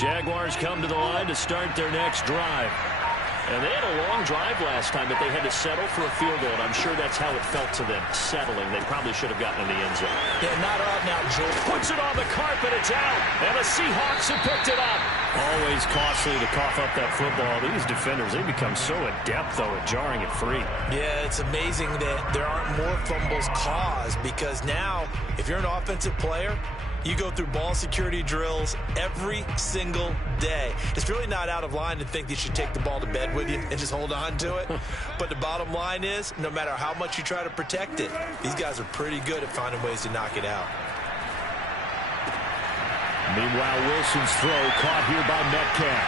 Jaguars come to the line to start their next drive. And they had a long drive last time, but they had to settle for a field goal. And I'm sure that's how it felt to them, settling. They probably should have gotten in the end zone. Yeah, not out now, Joe. Puts it on the carpet. It's out. And the Seahawks have picked it up. Always costly to cough up that football. These defenders, they become so adept, though, at jarring it free. Yeah, it's amazing that there aren't more fumbles caused, because now, if you're an offensive player, you go through ball security drills every single day. It's really not out of line to think that you should take the ball to bed with you and just hold on to it. But the bottom line is, no matter how much you try to protect it, these guys are pretty good at finding ways to knock it out. Meanwhile, Wilson's throw caught here by Metcalf.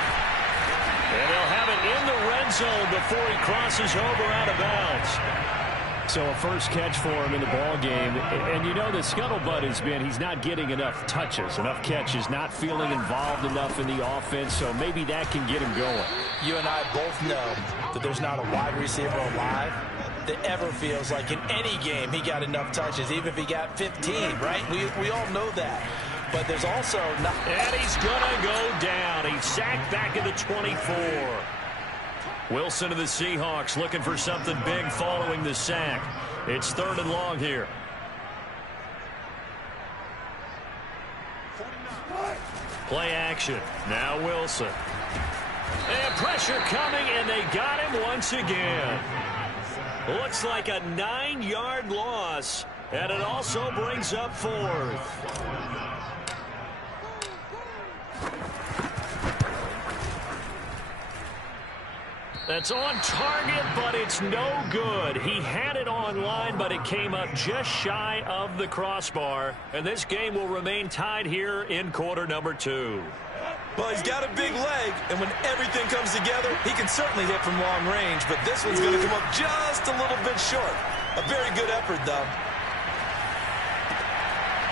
And they'll have it in the red zone before he crosses over out of bounds. So a first catch for him in the ball game. And you know the scuttlebutt has been he's not getting enough touches, enough catches, not feeling involved enough in the offense. So maybe that can get him going. You and I both know that there's not a wide receiver alive that ever feels like in any game he got enough touches, even if he got 15, right? We all know that. But there's also not. And he's going to go down. He's sacked back at the 24. Wilson of the Seahawks looking for something big following the sack. It's 3rd and long here. Play action. Now Wilson. And pressure coming, and they got him once again. Looks like a 9-yard loss, and it also brings up 4th. That's on target, but it's no good. He had it on line, but it came up just shy of the crossbar. And this game will remain tied here in quarter number 2. Well, he's got a big leg, and when everything comes together, he can certainly hit from long range, but this one's going to come up just a little bit short. A very good effort, though.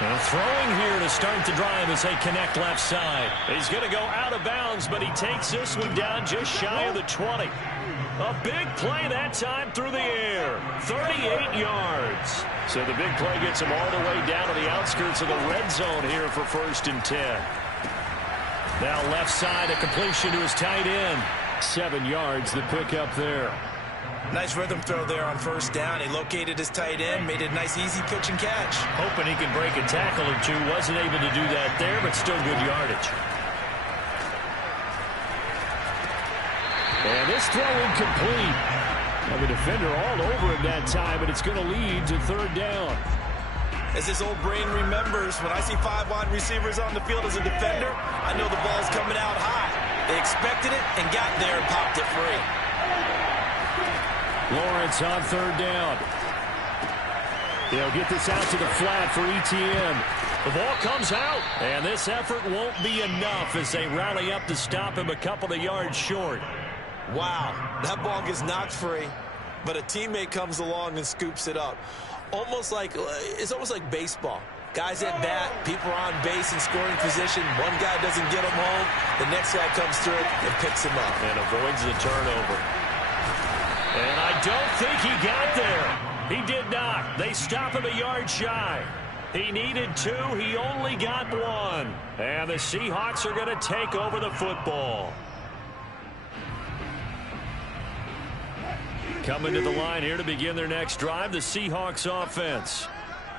Throwing here to start the drive as they connect left side. He's going to go out of bounds, but he takes this one down just shy of the 20. A big play that time through the air. 38 yards. So the big play gets him all the way down to the outskirts of the red zone here for 1st and 10. Now left side, a completion to his tight end. 7 yards, the pick up there. Nice rhythm throw there on 1st down. He located his tight end, made it a nice, easy pitch and catch. Hoping he can break a tackle or two. Wasn't able to do that there, but still good yardage. And this throw incomplete. The defender all over him that time, and it's going to lead to 3rd down. As this old brain remembers, when I see 5 wide receivers on the field as a defender, I know the ball's coming out high. They expected it and got there and popped it free. Lawrence on 3rd down. They'll get this out to the flat for ETN. The ball comes out, and this effort won't be enough as they rally up to stop him a couple of yards short. Wow, that ball gets knocked free, but a teammate comes along and scoops it up. It's almost like baseball. Guys at bat, people are on base in scoring position. One guy doesn't get him home. The next guy comes through and picks him up. And avoids the turnover. And I don't think he got there. He did not. They stop him a yard shy. He needed 2. He only got 1. And the Seahawks are going to take over the football. Coming to the line here to begin their next drive, the Seahawks offense.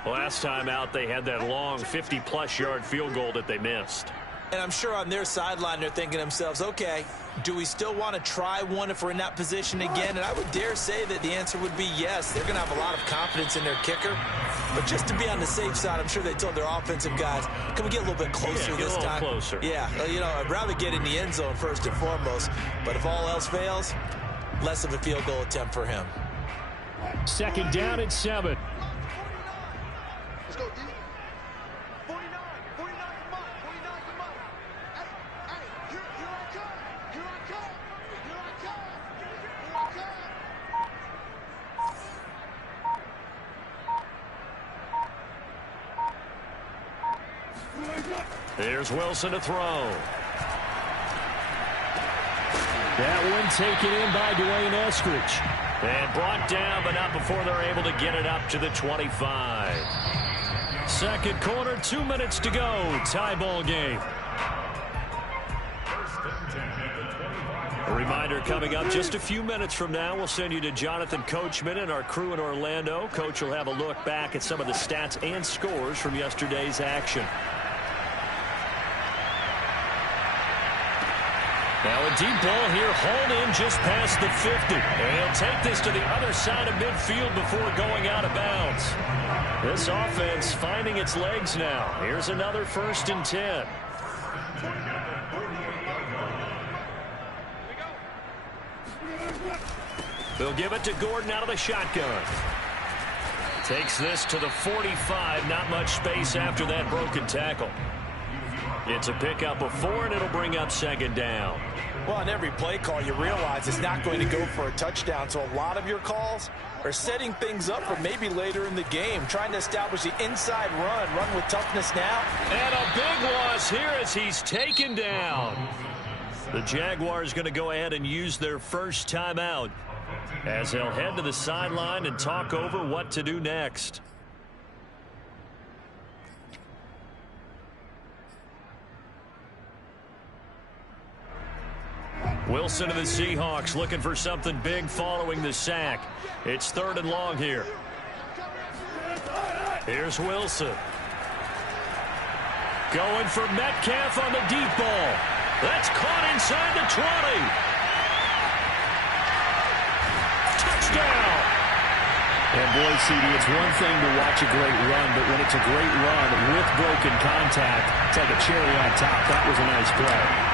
Last time out, they had that long 50-plus yard field goal that they missed. And I'm sure on their sideline, they're thinking to themselves, okay, do we still want to try one if we're in that position again? And I would dare say that the answer would be yes. They're going to have a lot of confidence in their kicker. But just to be on the safe side, I'm sure they told their offensive guys, can we get a little bit closer this time? Closer. Yeah, I'd rather get in the end zone first and foremost. But if all else fails, less of a field goal attempt for him. 2nd down and 7. Let's go, D. 49, 49, come on, 49, come on. Hey, here I come, here I come, here I come, here I come. There's Wilson to throw. That one taken in by Dwayne Eskridge. And brought down, but not before they're able to get it up to the 25. 2nd quarter, 2 minutes to go. Tie ball game. A reminder coming up just a few minutes from now, we'll send you to Jonathan Coachman and our crew in Orlando. Coach will have a look back at some of the stats and scores from yesterday's action. Now a deep ball here, hauled in just past the 50. And he'll take this to the other side of midfield before going out of bounds. This offense finding its legs now. Here's another 1st and 10. They'll give it to Gordon out of the shotgun. Takes this to the 45. Not much space after that broken tackle. It's a pickup of 4, and it'll bring up 2nd down. Well, on every play call, you realize it's not going to go for a touchdown. So a lot of your calls are setting things up for maybe later in the game, trying to establish the inside run with toughness now. And a big loss here as he's taken down. The Jaguars going to go ahead and use their first timeout as they'll head to the sideline and talk over what to do next. Wilson of the Seahawks looking for something big following the sack. It's 3rd and long here. Here's Wilson. Going for Metcalf on the deep ball. That's caught inside the 20. Touchdown. And boy, CD, it's one thing to watch a great run, but when it's a great run with broken contact, it's like a cherry on top. That was a nice play.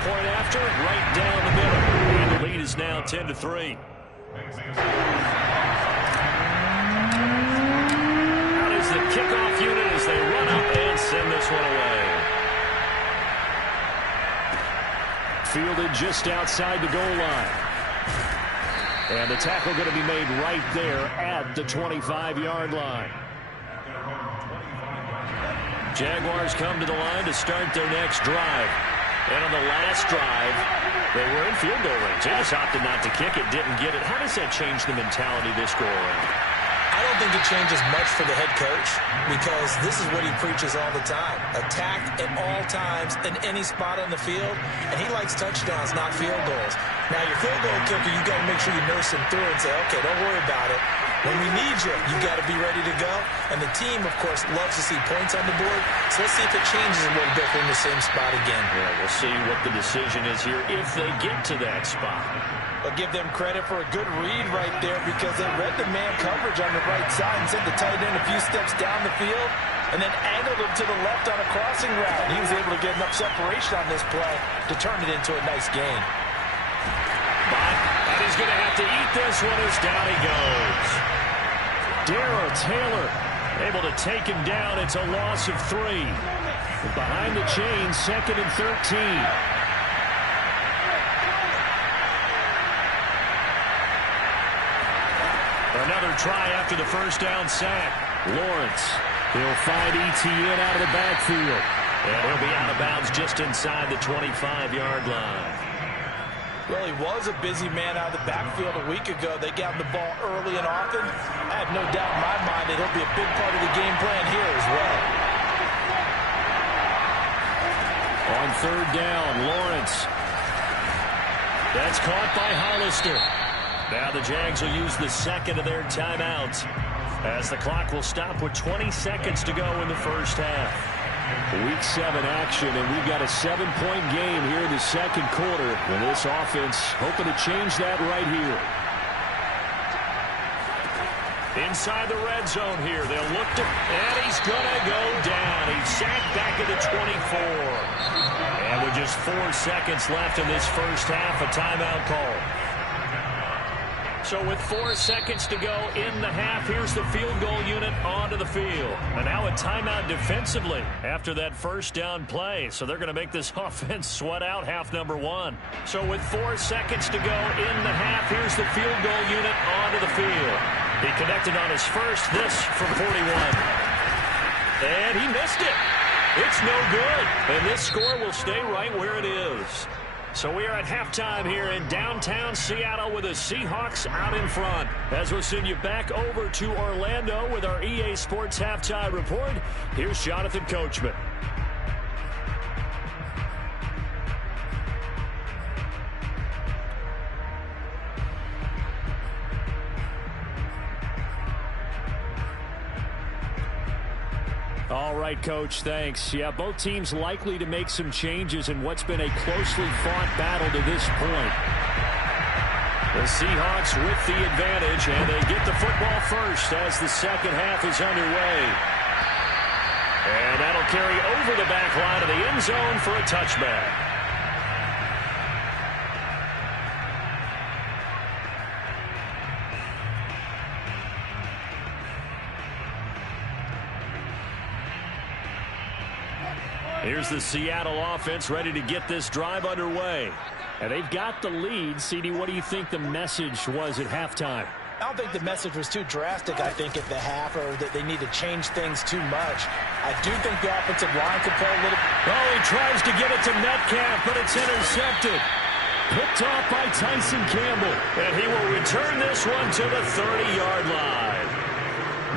Point after, right down the middle. And the lead is now 10-3. Out is the kickoff unit as they run up and send this one away. Fielded just outside the goal line. And the tackle going to be made right there at the 25-yard line. Jaguars come to the line to start their next drive. And on the last drive, they were in field goal range. They just opted not to kick it, didn't get it. How does that change the mentality this go around? I don't think it changes much for the head coach because this is what he preaches all the time. Attack at all times in any spot on the field, and he likes touchdowns, not field goals. Now, your field goal kicker, you got to make sure you nurse him through and say, okay, don't worry about it. When we need you, you got to be ready to go. And the team, of course, loves to see points on the board. So let's see if it changes a little bit from the same spot again. Yeah, we'll see what the decision is here if they get to that spot. I'll give them credit for a good read right there because they read the man coverage on the right side and sent the tight end a few steps down the field and then angled him to the left on a crossing route. And he was able to get enough separation on this play to turn it into a nice gain. But he's going to have to eat this one as down he goes. Darrell Taylor able to take him down. It's a loss of 3. Behind the chains, 2nd and 13. Another try after the first down sack. Lawrence, he'll find ETN out of the backfield. And he'll be out of bounds just inside the 25-yard line. Well, he was a busy man out of the backfield a week ago. They got him the ball early and often. I have no doubt in my mind that he'll be a big part of the game plan here as well. On 3rd down, Lawrence. That's caught by Hollister. Now the Jags will use the 2nd of their timeouts as the clock will stop with 20 seconds to go in the first half. Week 7 action, and we've got a 7-point game here in the 2nd quarter. And this offense hoping to change that right here. Inside the red zone here, they'll look to, and he's going to go down. He's sacked back at the 24. And with just 4 seconds left in this first half, a timeout call. So with 4 seconds to go in the half, here's the field goal unit onto the field. And now a timeout defensively after that first down play. So they're going to make this offense sweat out half number 1. So with 4 seconds to go in the half, here's the field goal unit onto the field. He connected on his first, this from 41. And he missed it. It's no good. And this score will stay right where it is. So we are at halftime here in downtown Seattle with the Seahawks out in front. As we'll send you back over to Orlando with our EA Sports Halftime Report, here's Jonathan Coachman. All right, Coach, thanks. Yeah, both teams likely to make some changes in what's been a closely fought battle to this point. The Seahawks with the advantage, and they get the football first as the second half is underway. And that'll carry over the back line of the end zone for a touchback. Here's the Seattle offense ready to get this drive underway. And they've got the lead. CD, what do you think the message was at halftime? I don't think the message was too drastic, I think, at the half, or that they need to change things too much. I do think the offensive line could play a little. Oh, he tries to get it to Metcalf, but it's intercepted. Picked off by Tyson Campbell. And he will return this one to the 30-yard line.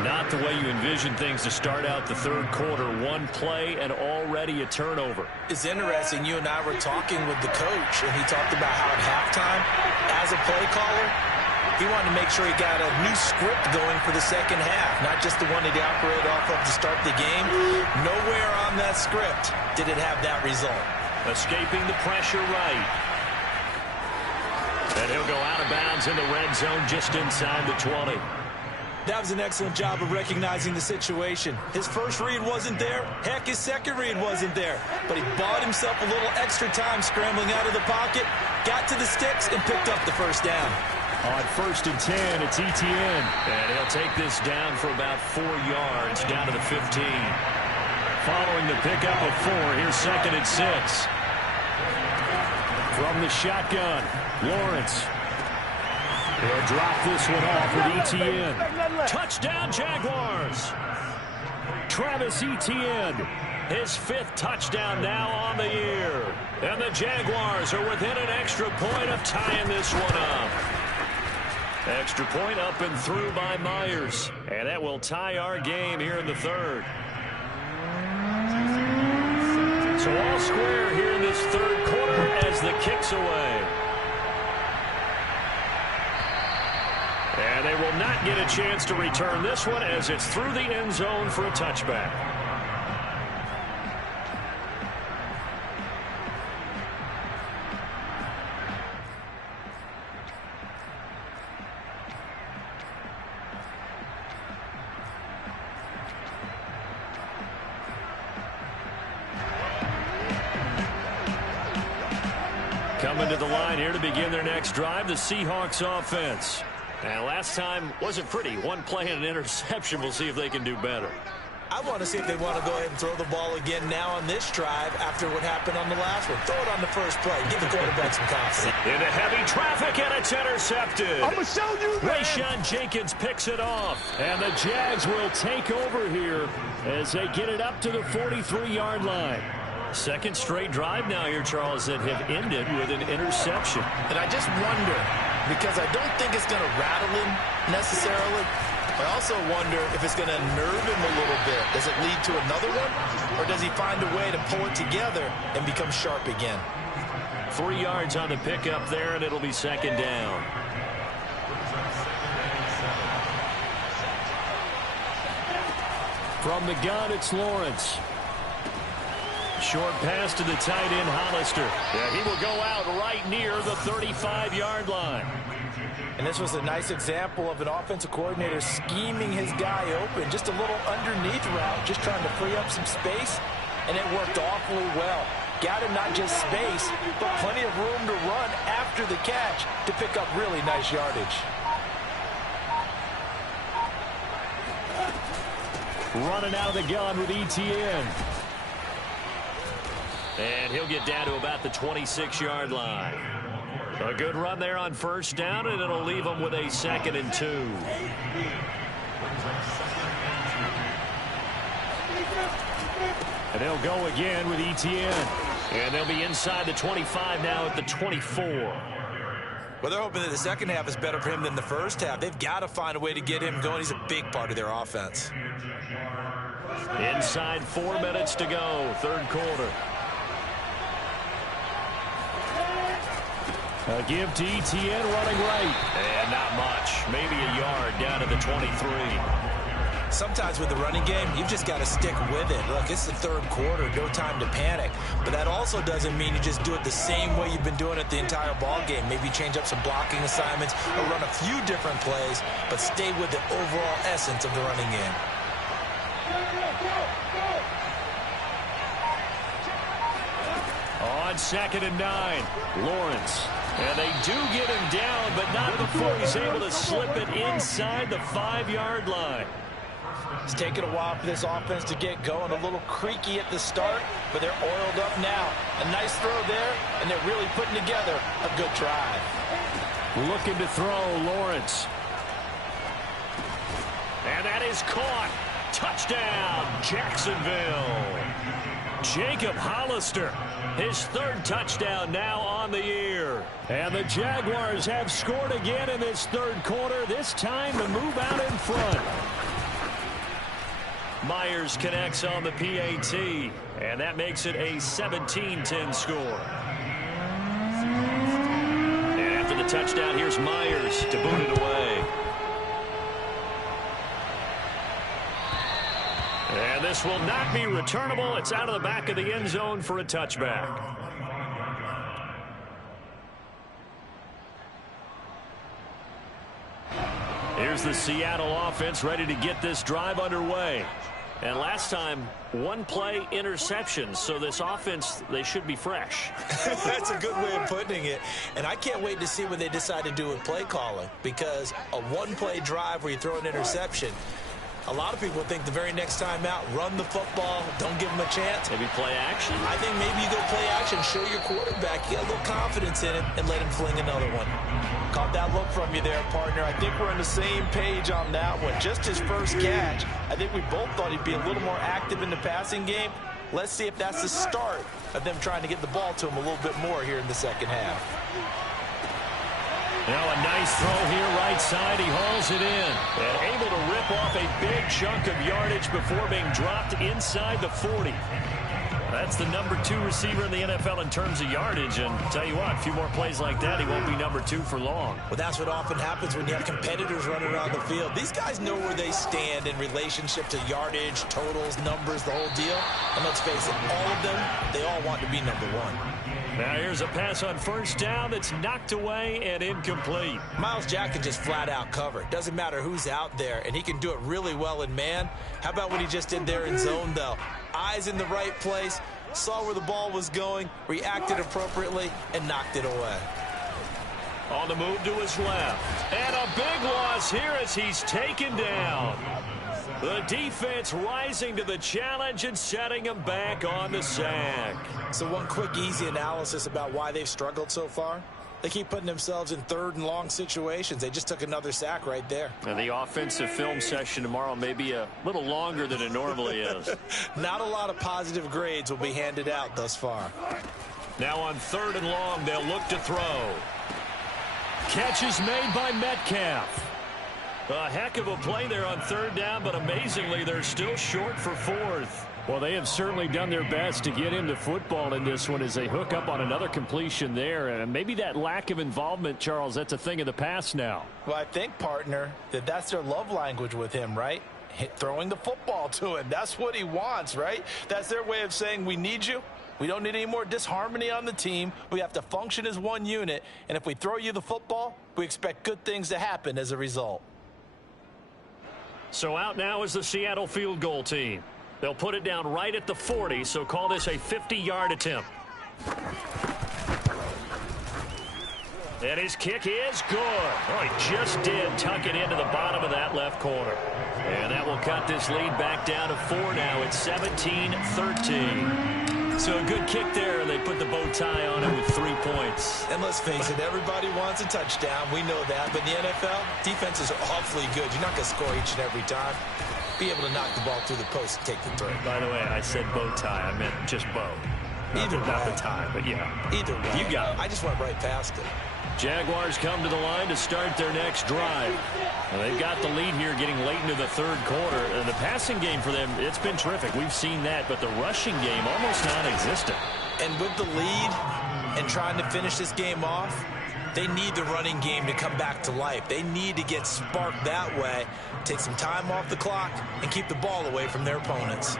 Not the way you envision things to start out the third quarter. One play and already a turnover. It's interesting. You and I were talking with the coach, and he talked about how at halftime, as a play caller, he wanted to make sure he got a new script going for the second half, not just the one that he operated off of to start the game. Nowhere on that script did it have that result. Escaping the pressure right. And he'll go out of bounds in the red zone just inside the 20. That was an excellent job of recognizing the situation. His first read wasn't there. Heck, his second read wasn't there. But he bought himself a little extra time scrambling out of the pocket, got to the sticks, and picked up the first down. On 1st and 10, it's ETN. And he'll take this down for about 4 yards down to the 15. Following the pickup of 4, here's 2nd and 6. From the shotgun, Lawrence. He'll drop this one off with ETN. Touchdown, Jaguars. Travis Etienne. His 5th touchdown now on the year. And the Jaguars are within an extra point of tying this one up. Extra point up and through by Myers. And that will tie our game here in the third. So all square here in this third quarter as the kick's away. And they will not get a chance to return this one as it's through the end zone for a touchback. Coming to the line here to begin their next drive, the Seahawks offense. And last time wasn't pretty. One play and an interception. We'll see if they can do better. I want to see if they want to go ahead and throw the ball again now on this drive after what happened on the last one. Throw it on the first play. Give the quarterback some confidence. Into heavy traffic, and it's intercepted. I'm going to show you, man. Rayshawn Jenkins picks it off. And the Jags will take over here as they get it up to the 43-yard line. Second straight drive now here, Charles, that have ended with an interception. And I just wonder, because I don't think it's going to rattle him necessarily. I also wonder if it's going to nerve him a little bit. Does it lead to another one? Or does he find a way to pull it together and become sharp again? 3 yards on the pickup there, and it'll be second down. From the gun, it's Lawrence. Short pass to the tight end, Hollister. Yeah, he will go out right near the 35-yard line. And this was a nice example of an offensive coordinator scheming his guy open. Just a little underneath route, just trying to free up some space, and it worked awfully well. Got him not just space, but plenty of room to run after the catch to pick up really nice yardage. Running out of the gun with ETN. And he'll get down to about the 26-yard line. A good run there on first down, and it'll leave him with a 2nd and 2. And they'll go again with ETN. And they'll be inside the 25 now at the 24. Well, they're hoping that the second half is better for him than the first half. They've got to find a way to get him going. He's a big part of their offense. Inside 4 minutes to go, third quarter. A give to ETN running right. And not much. Maybe a yard down to the 23. Sometimes with the running game, you've just got to stick with it. Look, it's the third quarter, no time to panic. But that also doesn't mean you just do it the same way you've been doing it the entire ball game. Maybe change up some blocking assignments or run a few different plays, but stay with the overall essence of the running game. On 2nd and 9, Lawrence. And they do get him down, but not before he's able to slip it inside the 5-yard line. It's taken a while for this offense to get going. A little creaky at the start, but they're oiled up now. A nice throw there, and they're really putting together a good drive. Looking to throw, Lawrence. And that is caught. Touchdown, Jacksonville. Jacob Hollister, his 3rd touchdown now on the year. And the Jaguars have scored again in this 3rd quarter, this time to move out in front. Myers connects on the PAT, and that makes it a 17-10 score. And after the touchdown, here's Myers to boot it away. And this will not be returnable. It's out of the back of the end zone for a touchback. Here's the Seattle offense ready to get this drive underway. And last time, 1-play interception. So this offense, they should be fresh. That's a good way of putting it. And I can't wait to see what they decide to do with play calling. Because a 1-play drive where you throw an interception, a lot of people think the very next time out, run the football, don't give them a chance. Maybe play action? I think maybe you go play action, show your quarterback, you got a little confidence in him, and let him fling another one. Caught that look from you there, partner. I think we're on the same page on that one. Just his first catch. I think we both thought he'd be a little more active in the passing game. Let's see if that's the start of them trying to get the ball to him a little bit more here in the second half. Now a nice throw here right side. He hauls it in. And able to rip off a big chunk of yardage before being dropped inside the 40. That's the number 2 receiver in the NFL in terms of yardage. And tell you what, a few more plays like that, he won't be number 2 for long. Well, that's what often happens when you have competitors running around the field. These guys know where they stand in relationship to yardage, totals, numbers, the whole deal. And let's face it, all of them, they all want to be number 1. Now here's a pass on 1st down that's knocked away and incomplete. Myles Jack can just flat out cover. Doesn't matter who's out there, and he can do it really well in man. How about what he just did there in zone, though? Eyes in the right place, saw where the ball was going, reacted appropriately, and knocked it away. On the move to his left. And a big loss here as he's taken down. The defense rising to the challenge and setting him back on the sack. So one quick, easy analysis about why they've struggled so far. They keep putting themselves in 3rd and long situations. They just took another sack right there. And the offensive film session tomorrow may be a little longer than it normally is. Not a lot of positive grades will be handed out thus far. Now on 3rd and long, they'll look to throw. Catch is made by Metcalf. A heck of a play there on 3rd down, but amazingly, they're still short for 4th. Well, they have certainly done their best to get him to football in this one as they hook up on another completion there. And maybe that lack of involvement, Charles, that's a thing of the past now. Well, I think, partner, that's their love language with him, right? Throwing the football to him. That's what he wants, right? That's their way of saying, we need you. We don't need any more disharmony on the team. We have to function as one unit. And if we throw you the football, we expect good things to happen as a result. So out now is the Seattle field goal team. They'll put it down right at the 40, so call this a 50-yard attempt. And his kick is good. Oh, he just did tuck it into the bottom of that left corner. And that will cut this lead back down to 4 now. It's 17-13. So a good kick there, and they put the bow tie on it with 3 points. And let's face it, everybody wants a touchdown. We know that. But in the NFL, defenses are awfully good. You're not going to score each and every time. Be able to knock the ball through the post and take the throw. By the way, I said bow tie. I meant just bow. Not the tie, but yeah. Either way. You got it. I just went right past it. Jaguars come to the line to start their next drive. Well, they've got the lead here getting late into the 3rd quarter. And the passing game for them, it's been terrific. We've seen that, but the rushing game almost non-existent. And with the lead and trying to finish this game off, They need the running game to come back to life. They need to get sparked that way, take some time off the clock, and keep the ball away from their opponents.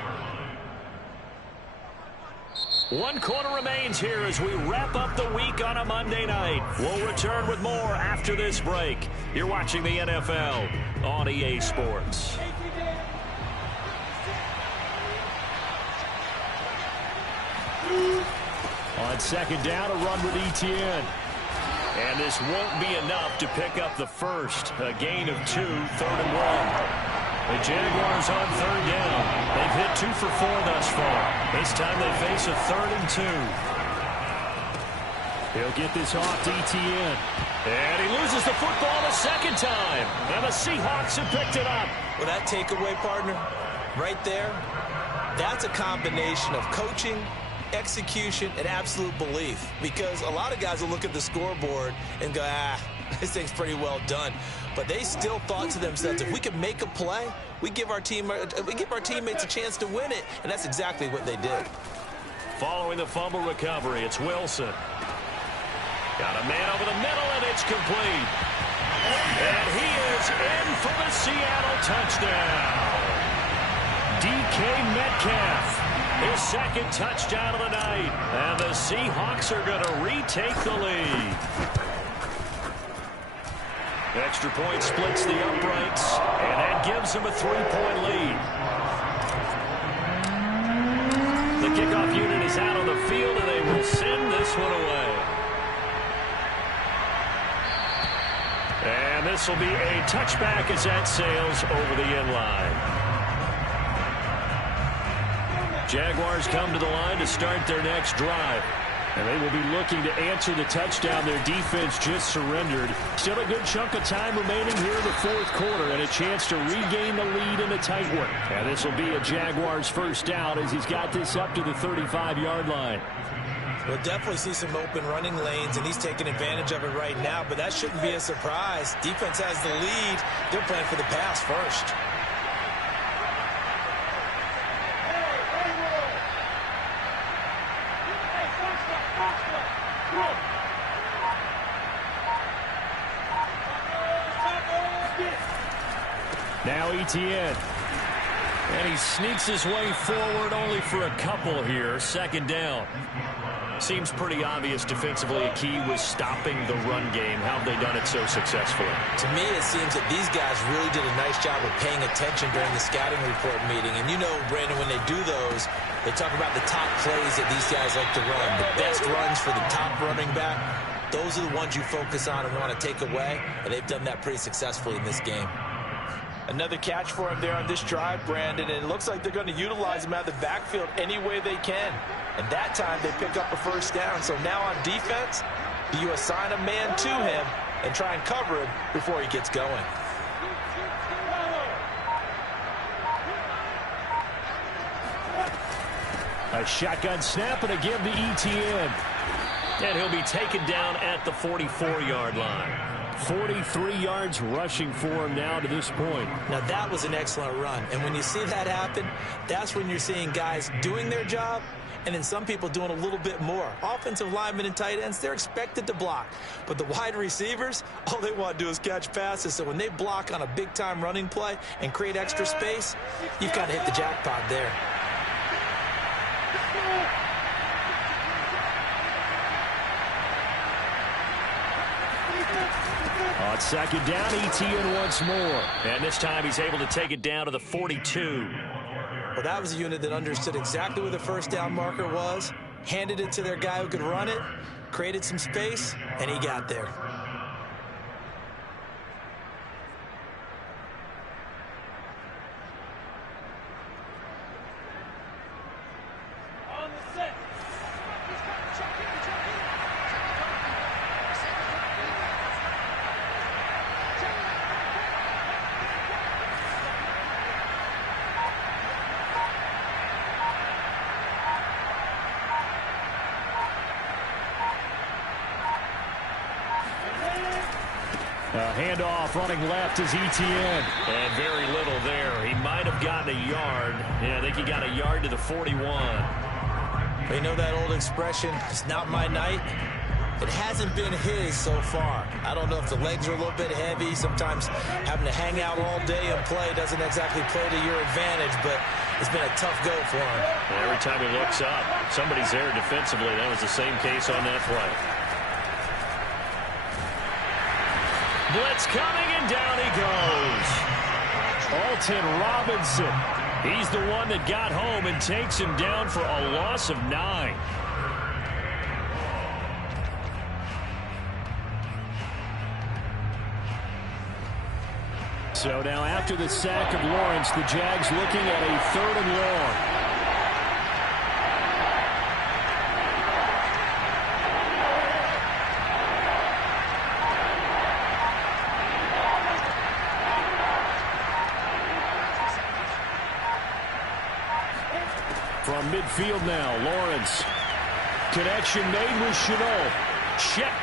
1 quarter remains here as we wrap up the week on a Monday night. We'll return with more after this break. You're watching the NFL on EA Sports. On second down, a run with Etienne. And this won't be enough to pick up the first. A gain of 2, 3rd and 1. The Jaguars on 3rd down. They've hit 2 for 4 thus far. This time they face a 3rd and 2. He'll get this off to Etienne. And he loses the football the second time. And the Seahawks have picked it up. Well, that takeaway, partner, right there, that's a combination of coaching, execution, and absolute belief. Because a lot of guys will look at the scoreboard and go, this thing's pretty well done. But they still thought to themselves, if we can make a play, we give our teammates a chance to win it. And that's exactly what they did. Following the fumble recovery, it's Wilson. Got a man over the middle, and it's complete. And he is in for the Seattle touchdown. DK Metcalf, his second touchdown of the night. And the Seahawks are going to retake the lead. Extra point splits the uprights, and that gives them a 3-point lead. The kickoff unit is out on the field, and they will send this one away. And this will be a touchback as that sails over the end line. Jaguars come to the line to start their next drive. And they will be looking to answer the touchdown their defense just surrendered. Still a good chunk of time remaining here in the 4th quarter and a chance to regain the lead in a tight one. And this will be a Jaguars first down as he's got this up to the 35-yard line. We'll definitely see some open running lanes, and he's taking advantage of it right now, but that shouldn't be a surprise. Defense has the lead. They're playing for the pass first. Now Etienne. And he sneaks his way forward only for a couple here. 2nd down. Seems pretty obvious defensively a key was stopping the run game. How have they done it so successfully? To me, it seems that these guys really did a nice job of paying attention during the scouting report meeting. And you know, Brandon, when they do those, they talk about the top plays that these guys like to run. The best runs for the top running back. Those are the ones you focus on and want to take away. And they've done that pretty successfully in this game. Another catch for him there on this drive, Brandon, and it looks like they're going to utilize him out of the backfield any way they can. And that time they pick up a first down. So now on defense, do you assign a man to him and try and cover him before he gets going? A shotgun snap and a give to Etienne. And he'll be taken down at the 44-yard line. 43 yards rushing for him now to this point. Now that was an excellent run. And when you see that happen, that's when you're seeing guys doing their job and then some people doing a little bit more. Offensive linemen and tight ends, they're expected to block. But the wide receivers, all they want to do is catch passes. So when they block on a big-time running play and create extra space, you've kind of hit the jackpot there. On 2nd down, Etienne once more. And this time he's able to take it down to the 42. Well, that was a unit that understood exactly where the first down marker was, handed it to their guy who could run it, created some space, and he got there. Handoff running left is Etienne. And very little there. He might have gotten a yard. Yeah, I think he got a yard to the 41. You know that old expression, it's not my night? It hasn't been his so far. I don't know if the legs are a little bit heavy. Sometimes having to hang out all day and play doesn't exactly play to your advantage, but it's been a tough go for him. And every time he looks up, somebody's there defensively. That was the same case on that play. Blitz coming, and down he goes. Alton Robinson. He's the one that got home and takes him down for a loss of 9. So now after the sack of Lawrence, the Jags looking at a 3rd and long. From midfield now, Lawrence. Connection made with Chenault.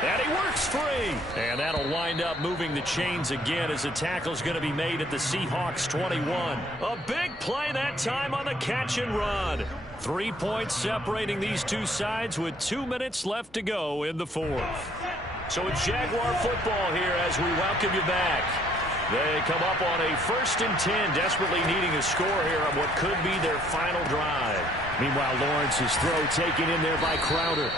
And he works free. And that'll wind up moving the chains again as the tackle's going to be made at the Seahawks 21. A big play that time on the catch and run. 3 points separating these two sides with 2 minutes left to go in the 4th. So it's Jaguar football here as we welcome you back. They come up on a 1st and 10, desperately needing a score here on what could be their final drive. Meanwhile, Lawrence's throw taken in there by Crowder.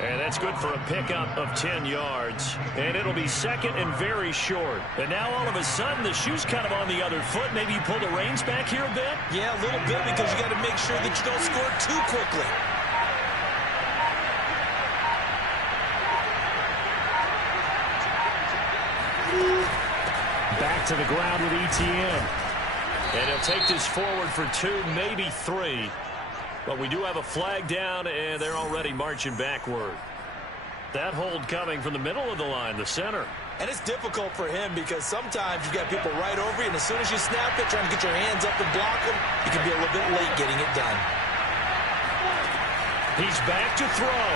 And that's good for a pickup of 10 yards. And it'll be 2nd and very short. And now all of a sudden the shoe's kind of on the other foot. Maybe you pull the reins back here a bit? Yeah, a little bit, because you got to make sure that you don't score too quickly. Back to the ground with ETN. And he'll take this forward for 2, maybe 3. But we do have a flag down, and they're already marching backward. That hold coming from the middle of the line, the center. And it's difficult for him because sometimes you've got people right over you, and as soon as you snap it, trying to get your hands up and block them, you can be a little bit late getting it done. He's back to throw.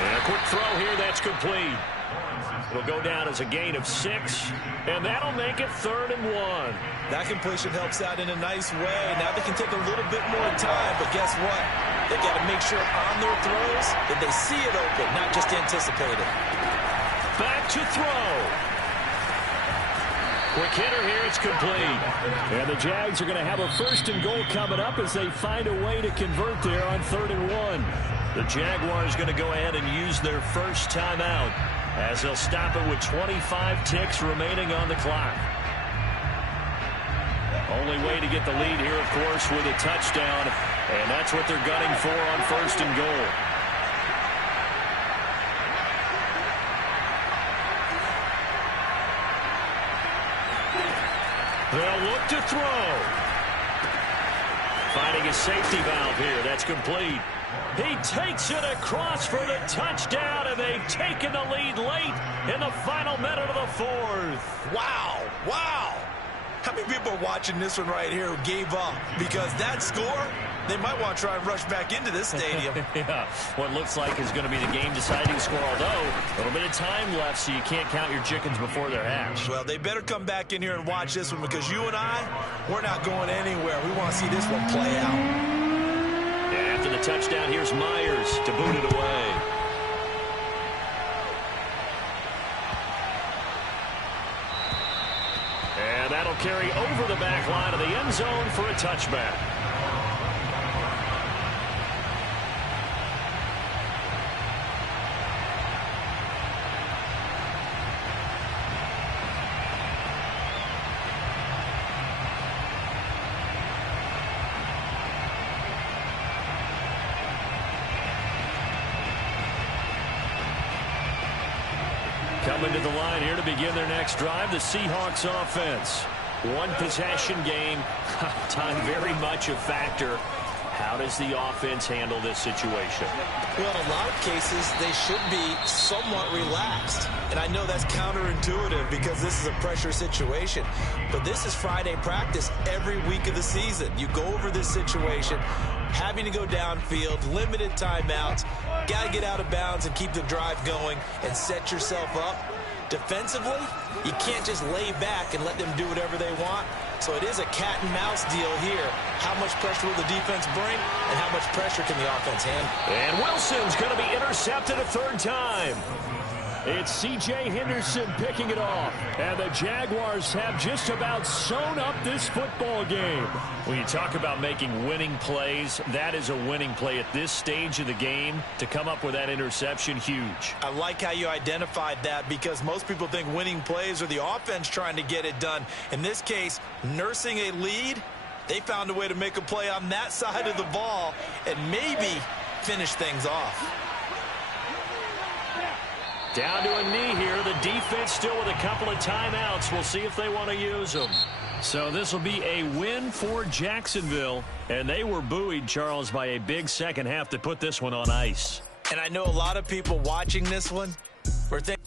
And a quick throw here, that's complete. It'll go down as a gain of 6, and that'll make it 3rd and 1. That completion helps out in a nice way. Now they can take a little bit more time, but guess what? They've got to make sure on their throws that they see it open, not just anticipate it. Back to throw. Quick hitter here, it's complete. And the Jags are going to have a 1st and goal coming up as they find a way to convert there on 3rd and 1. The Jaguars going to go ahead and use their first timeout as they'll stop it with 25 ticks remaining on the clock. Only way to get the lead here, of course, with a touchdown, and that's what they're gunning for on 1st and goal. They'll look to throw. Finding a safety valve here. That's complete. He takes it across for the touchdown, and they've taken the lead late in the final minute of the 4th. Wow, wow. How many people are watching this one right here who gave up? Because that score, they might want to try and rush back into this stadium. Yeah, what looks like is going to be the game-deciding score, although a little bit of time left, so you can't count your chickens before they're hatched. Well, they better come back in here and watch this one, because you and I, we're not going anywhere. We want to see this one play out. Yeah, after the touchdown, here's Myers to boot it away. And that'll carry over the back line of the end zone for a touchback. Coming to the line here to begin their next drive, the Seahawks offense. One possession game, time very much a factor. How does the offense handle this situation? Well, in a lot of cases, they should be somewhat relaxed. And I know that's counterintuitive because this is a pressure situation. But this is Friday practice every week of the season. You go over this situation, having to go downfield, limited timeouts, got to get out of bounds and keep the drive going and set yourself up. Defensively, you can't just lay back and let them do whatever they want. So it is a cat and mouse deal here. How much pressure will the defense bring, and how much pressure can the offense handle? And Wilson's going to be intercepted a third time. It's C.J. Henderson picking it off. And the Jaguars have just about sewn up this football game. When you talk about making winning plays, that is a winning play at this stage of the game. To come up with that interception, huge. I like how you identified that, because most people think winning plays are the offense trying to get it done. In this case, nursing a lead, they found a way to make a play on that side of the ball and maybe finish things off. Down to a knee here. The defense still with a couple of timeouts. We'll see if they want to use them. So this will be a win for Jacksonville. And they were buoyed, Charles, by a big second half to put this one on ice. And I know a lot of people watching this one were thinking,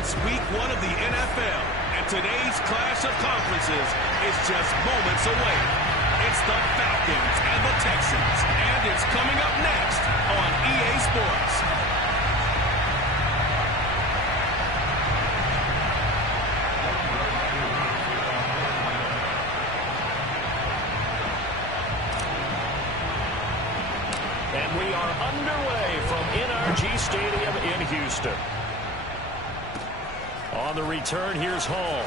It's week 1 of the NFL, and today's clash of conferences is just moments away. It's the Falcons and the Texans, and it's coming up next on EA Sports. And we are underway from NRG Stadium in Houston. On the return, here's Hall.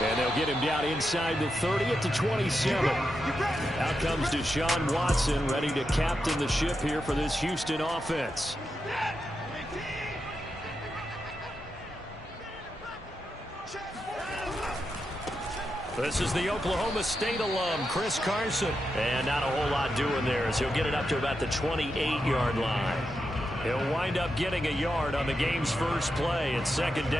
And they'll get him down inside the 30 at the 27. Out comes Deshaun Watson, ready to captain the ship here for this Houston offense. This is the Oklahoma State alum, Chris Carson. And not a whole lot doing there as he'll get it up to about the 28-yard line. He'll wind up getting a yard on the game's first play at second down.